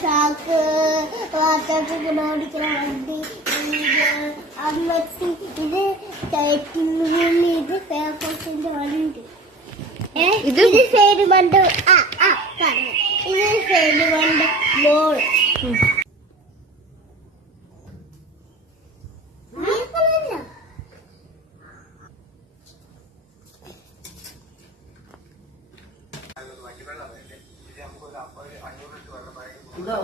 Track, water ഓടിക്കുന്ന വണ്ടി, അമ്മത്തി, ഇത് ഭൂമി, ഇത് പേപ്പർസിന്റെ വണ്ടി. ഇത് സൈഡ് ബണ്ട്, ഇത് സൈഡ് ബണ്ട് ബോൾ. ഇതോ?